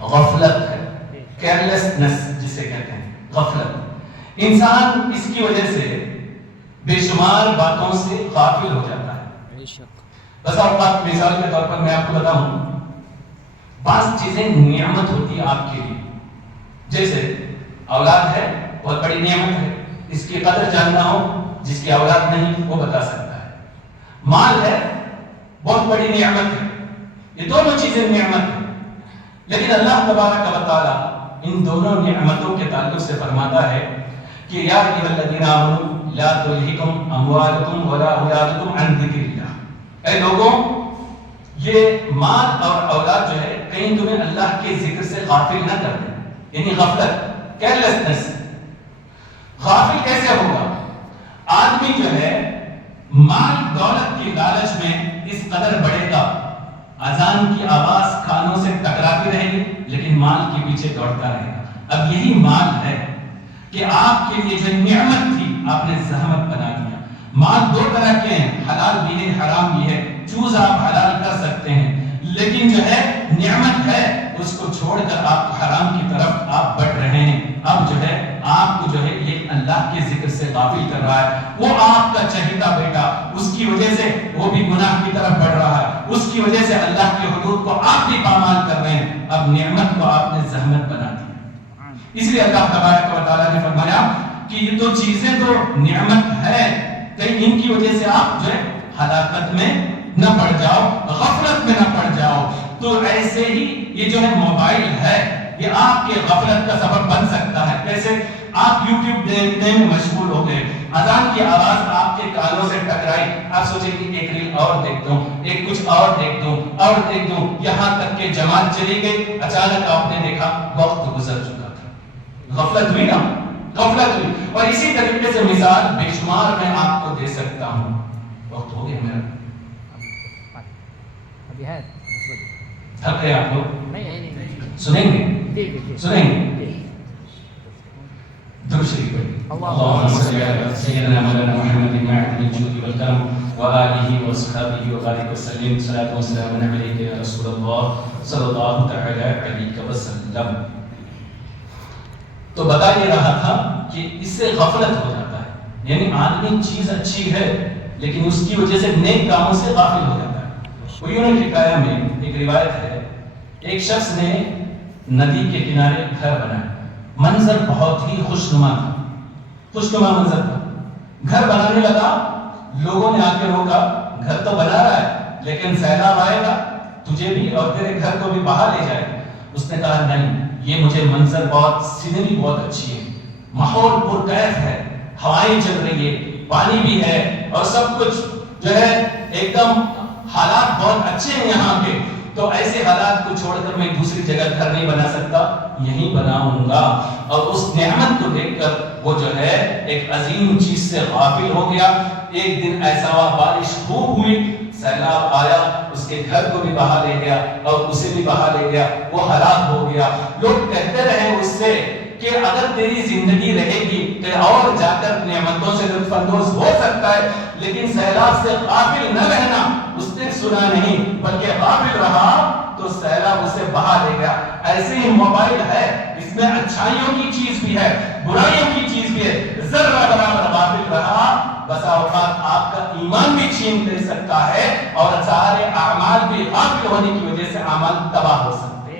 غفلت ہے، کیئرلیسنس جسے کہتے ہیں، غفلت۔ انسان اس کی وجہ سے بے شمار باتوں سے غافل ہو جاتا ہے۔ بس اوقات مثال کے طور پر میں آپ کو بتاؤں، بعض چیزیں نعمت ہوتی ہے آپ کے لیے، جیسے اولاد ہے، بہت بڑی نعمت ہے، اس کی قدر جاننا ہو، جس کی اولاد نہیں وہ بتا سکتا ہے۔ مال ہے، بہت بڑی نعمت ہے، یہ دونوں چیزیں نعمت ہیں، لیکن اللہ تبارک و تعالی ان دونوں نعمتوں کے تعلق سے فرماتا ہے کہ یا ایھا الذین آمنوا لا تلہکم اموالکم ولا اولادکم عن ذکر اللہ، اے لوگوں یہ مال اور اولاد جو ہے کہیں تمہیں اللہ کے ذکر سے غافل نہ کر دیں، یعنی غفلت، کیئرلیسنس۔ غافل کیسے ہوگا؟ آدمی جو ہے مال دولت کی لالچ میں اس قدر بڑھے گا، اذان کی آواز کانوں سے ٹکراتی رہے گی لیکن مال کے پیچھے دوڑتا رہے گا۔ اب یہی مال ہے کہ آپ کے لیے جو نعمت تھی آپ نے زحمت بنا دیا۔ مال دو طرح کے ہیں، حلال بھی ہے، حرام بھی ہے، چوز آپ حلال کر سکتے ہیں، لیکن جو ہے نعمت ہے اس کو چھوڑ کر آپ حرام کی طرف آپ بڑھ رہے ہیں۔ اب جو ہے آپ کو جو ہے یہ اللہ کے ذکر سے غافل کر رہا ہے۔ وہ آپ کا چہیتا بیٹا، اس کی وجہ سے وہ بھی گناہ کی طرف بڑھ رہا ہے، اس کی وجہ سے اللہ کی حدود کو آپ بھی پامال کر رہے ہیں۔ اب نعمت کو آپ نے زحمت بنا دی، اس لیے اللہ تبارک و تعالیٰ نے فرمایا کہ یہ دو چیزیں تو نعمت ہے، کہیں ان کی وجہ سے آپ جو ہے ہلاکت میں نہ پڑ جاؤ، غفلت میں نہ پڑ جاؤ۔ تو ایسے ہی یہ جو ہے موبائل ہے، یہ آپ کے غفلت کا سبب بن سکتا ہے۔ کیسے؟ آپ یوٹیوب دیکھنے میں مشغول ہو گئے، اذان کی آواز آپ کے کانوں سے ٹکرائی، آپ سوچیں کہ ایک ریل اور دیکھ دوں، ایک کچھ اور دیکھ دوں اور دیکھ دوں، یہاں تک کہ جماعت چلی گئی، اچانک آپ نے دیکھا وقت گزر چکا تھا۔ غفلت ہوئی نا، غفلت ہوئی۔ اور اسی طریقے سے مثال بے شمار میں آپ کو دے سکتا ہوں۔ وقت ہو گیا میرا، ابھی ہے تھک گئے آپ لوگ؟ سنیں گے، سنیں گے؟ درود شریف پڑھیں۔ اللهم صل على سيدنا مولانا محمد معدن الجود والكرم وآله وصحبه وبارك وسلم، صلاة وسلام عليك يا رسول الله صلی اللہ تعالی علیہ وسلم۔ تو بتا یہ رہا تھا کہ اس سے غفلت ہو جاتا ہے، یعنی آدمی چیز اچھی ہے لیکن اس کی وجہ سے نیک کاموں سے غافل ہو جاتا ہے۔ وہیوں نے حکایہ میں ایک روایت ہے، ایک شخص نے ندی کے کنارے گھر بنایا، منظر بہت ہی خوشنما تھا، خوشنما منظر تھا۔ گھر بنانے لگا، لوگوں نے آ کے روکا، گھر تو بنا رہا ہے لیکن سیلاب آئے گا، تجھے بھی اور تیرے گھر کو بھی بہا لے جائے گا۔ اس نے کہا نہیں، یہ مجھے منظر بہت، سینری بہت اچھی ہے، ماحول پرکیف ہے، ہوائیں چل رہی ہے، پانی بھی ہے اور سب کچھ جو ہے ایک دم حالات بہت اچھے ہیں یہاں کے، تو ایسے حالات کو چھوڑ کر میں دوسری جگہ گھر نہیں بنا سکتا، یہیں بناؤں گا۔ اور اس نعمت کو دیکھ کر وہ جو ہے ایک عظیم چیز سے غافل ہو گیا۔ ایک دن ایسا ہوا، بارش خوب ہوئی، سیلاب آیا، اس کے گھر کو بھی بہا لے گیا اور اسے بھی بہا لے گیا، وہ ہلاک ہو گیا۔ لوگ کہتے رہے اس سے کہ اگر تیری زندگی رہے گی تو اور جا کر نعمتوں سے لطف اندوز ہو سکتا ہے، لیکن سیلاب سے غافل نہ رہنا۔ اس نے سنا نہیں بلکہ غافل رہا تو سیلاب اسے بہا لے گیا۔ ایسے ہی موبائل ہے، اس میں اچھائیوں کی چیز بھی ہے، برائیوں کی چیز بھی ہے، ذرہ برابر غافل رہا بسا اوقات آپ کا ایمان بھی چھین لے سکتا ہے اور سارے اعمال بھی غافل ہونے کی وجہ سے اعمال تباہ ہو سکتے ہیں۔